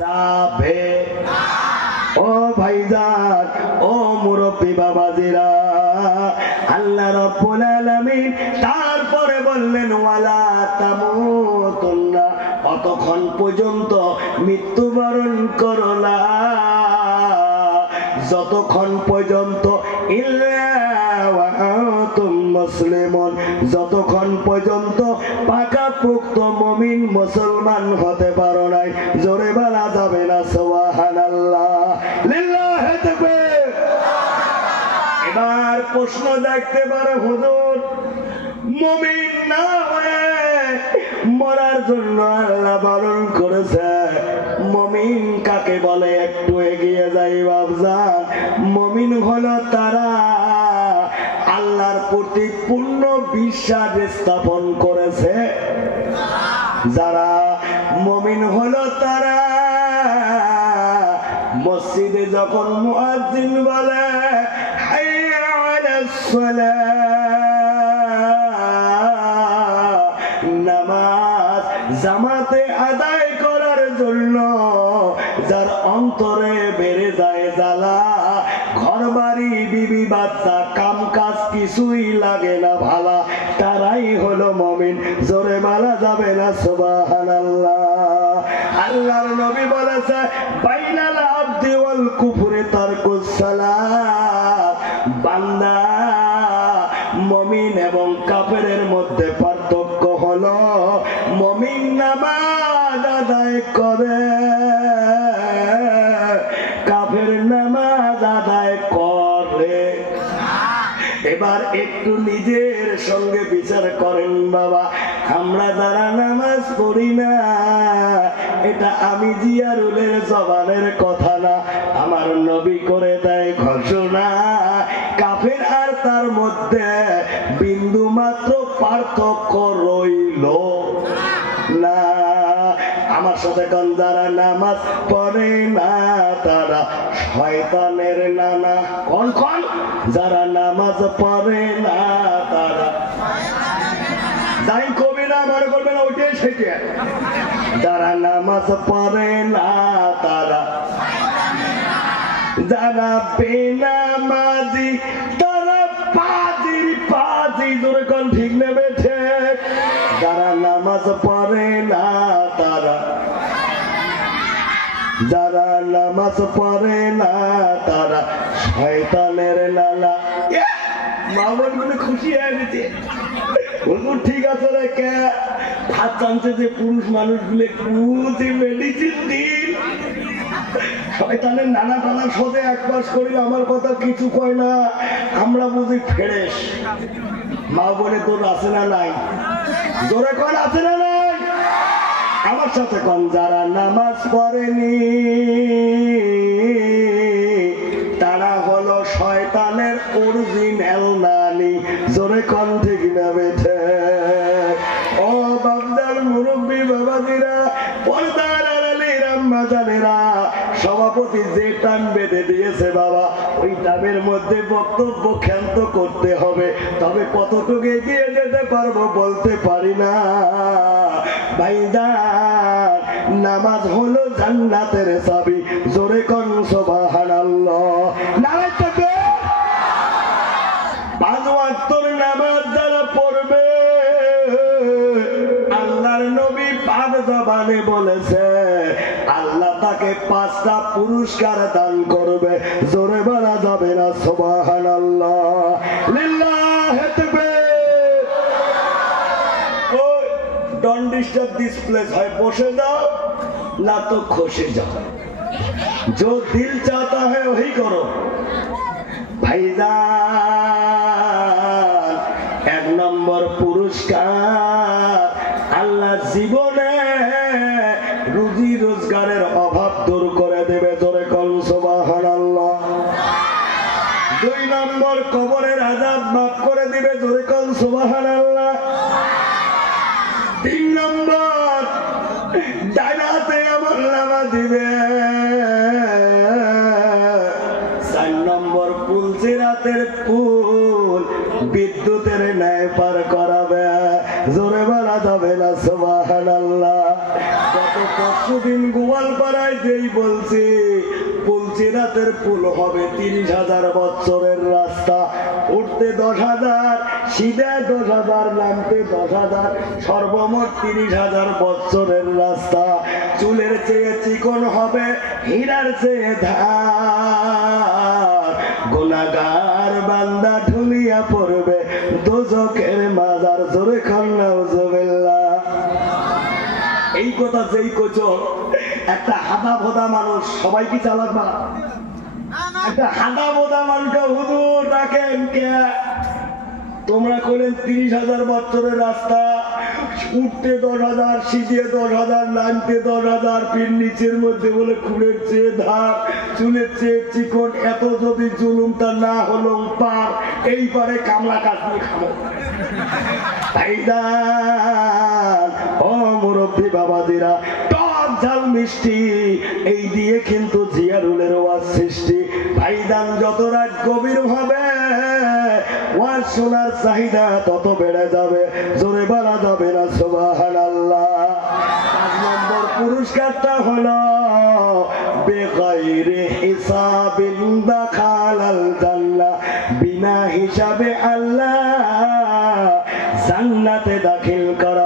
যাবে ও ভাইজান ও মুরব্বী বাবাজিরা আল্লাহ রাব্বুল আলামিন তারপরে বললেন ওয়ালা তামুতুন্না অতক্ষণ পর্যন্ত মৃত্যুবরণ করো না যতক্ষণ পর্যন্ত ইল্লা ওয়া আনতুম মুসলিমুন যতক্ষণ পর্যন্ত পাকাপোক্ত মুমিন মুসলমান হতে পারো নাই জোরে বলা যাবে না সুবহানাল্লাহ লিল্লাহি তাকবীর। এবার প্রশ্ন দেখতে পারে হুজুর মুমিন না হয়ে মরার জন্য আল্লাহ বারণ করেছে মুমিন কাকে বলে একটু এগিয়ে যাই বাবজান মুমিন হলো তারা আল্লাহর প্রতি পূর্ণ বিশ্বাস স্থাপন করেছে যারা মুমিন হলো তারা মসজিদে যখন মুয়াজ্জিন বলে হাইয়া আলাস সালাহ নামাজ জামাতে আদায় করার জন্য যার অন্তরে বেড়ে যায় জ্বালা ঘর বাড়ি বিবি বাচ্চা কাম কাজ কিছুই লাগে না ভালা তারাই হলো মুমিন জোরে বলা যাবে না সুবহানাল্লাহ। আল্লাহর নবী বলেছে বাইনাল আবদি ওয়াল কুফরি তারকুস সালাত বান্দা মুমিন এবং কাফেরের মধ্যে পার্থক্য হলো মুমিন নামাজ আদায় করে কাফের নামাজ আদায় করে। এবার একটু নিজের সঙ্গে বিচার করেন বাবা আমরা যারা নামাজ পড়ি না এটা আমি জিয়ারুলের জবানের কথা না আমার নবী করে দেয় ঘোষণা কাফের আর তার মধ্যে বিন্দু মাত্র পার্থক্য রইল না। আমার সাথে কোন যারা নামাজ পড়ে না তারা শয়তানের নানা কোন কোন যারা নামাজ পড়ে না তারা যাই কবি না আমার করবে না ওইটাই সেটা যারা নামাজ পড়ে না তারা যারা বেনামাজি তারা পাজির পাজি জোরে কোন ঠিক নেবে ঠিক যারা নামাজ পড়ে না তারা যারা নামাজ পড়ে না তারা শয়তানের নানা মামন গুলো খুশি হয়ে গেছে ঠিক আছে রে কে হাত টানছে যে পুরুষ মানুষগুলো কুচি মেডিসিন দিন শয়তানের নানা টানা সদে এক পাশ করি আমার কথা কিছু কয় না আমরা বুঝি ফ্রেশ মা বলে তোর আছে না নাই জোরে কোন আছে না নাই আমার সাথে কোন যারা নামাজ পড়েনি তারা হলো শয়তানের অরিজিনাল নানি জোরে কোন ঠিক না বেঠে ও বাবদার মুরব্বী বাবাজিরা পর্দার আড়ালের আম্মা জানেরা সভাপতি যে টান বেঁধে দিয়েছে বাবা ওই টানের মধ্যে বক্তব্য ক্ষান্ত করতে হবে তবে কতটুকু এগিয়ে যেতে পারবো বলতে পারি না ভাইজান নামাজ হলো জান্নাতের চাবি জোরে কোন সুবহানাল্লাহ নারায়ে তাকবীর। পাঁচ ওয়াক্তের নামাজ যারা পড়বে আল্লাহর নবী পাক জবানে বলেছে আল্লাহ তাকে 5টা পুরস্কার দান করবে জোরে বলা যাবে না সুবহানাল্লাহ লিল্লাহি তাকবীর। ওই ডোন্ট ডিস্টার্ব দিস প্লেস হয় বসে যাও না তো খসে যাও जो दिल चाहता है वही करो ভাইজান। 1 নম্বর পুরস্কার আল্লাহ জীবনে রুজি রোজগারের অভাব দূর করে দেবে জোরে কোন সুবহানাল্লাহ। 2 নম্বর কবরের আযাব মাফ করে দিবে জোরে কোন সুবহানাল্লাহ। 3 নম্বর ডানাতে আমলনামা দিবে। 4 নম্বর পুলসিরাতের পুল বিদ্যুতের ন্যায় পার করাবে জোরে বলা যাবে না সুবহানাল্লাহ। যত পরশুদিন গোয়ালপাড়ায় যেই বলছে পুলচিরাতের পুল হবে 30,000 বছরের রাস্তা, উঠতে 10,000, সিধা 10,000, নামতে 10,000, সর্বমোট 30,000 বছরের রাস্তা। চুলের চেয়ে চিকন হবে, হীরার চেয়ে ধার, গুনাহগার বান্দা ঢুলিয়া পড়বে দোজখের মাজার। জোরে নাউজুবিল্লাহ। এই কথা যেই কোচ, একটা হাদা ভোদা মানুষ, সবাই কি চালাক না? একটা হাদা ভোদা মানুষকে হুজুর ডাকেন কে? তোমরা কইলেন 30,000 বছরের রাস্তা, উঠতে 10,000, সিধে 10,000, নামতে 10,000, পীর নিচের মধ্যে বলে খুঁড়ের চেয়ে ধার, চুলের চেয়ে চিকন। এত যদি জুলুমটা না হলো পার, এই পারে কামলা কাশ্মীর খাবো। ও মুরব্বী বাবাজিরা, টক ঝাল মিষ্টি এই দিয়ে কিন্তু জিয়ারুলের ওয়াজ সৃষ্টি। ভাইদান যত রাত গভীর হবে, ওয়াজ শোনার চাহিদা তত বেড়ে যাবে। জোরে বলা যাবে না সুবহানাল্লাহ। 5 নম্বর পুরস্কারটা হলো বেগাইরে হিসাবিন দাখালাল জান্নাহ, বিনা হিসাবে আল্লাহ জান্নাতে দাখিল করা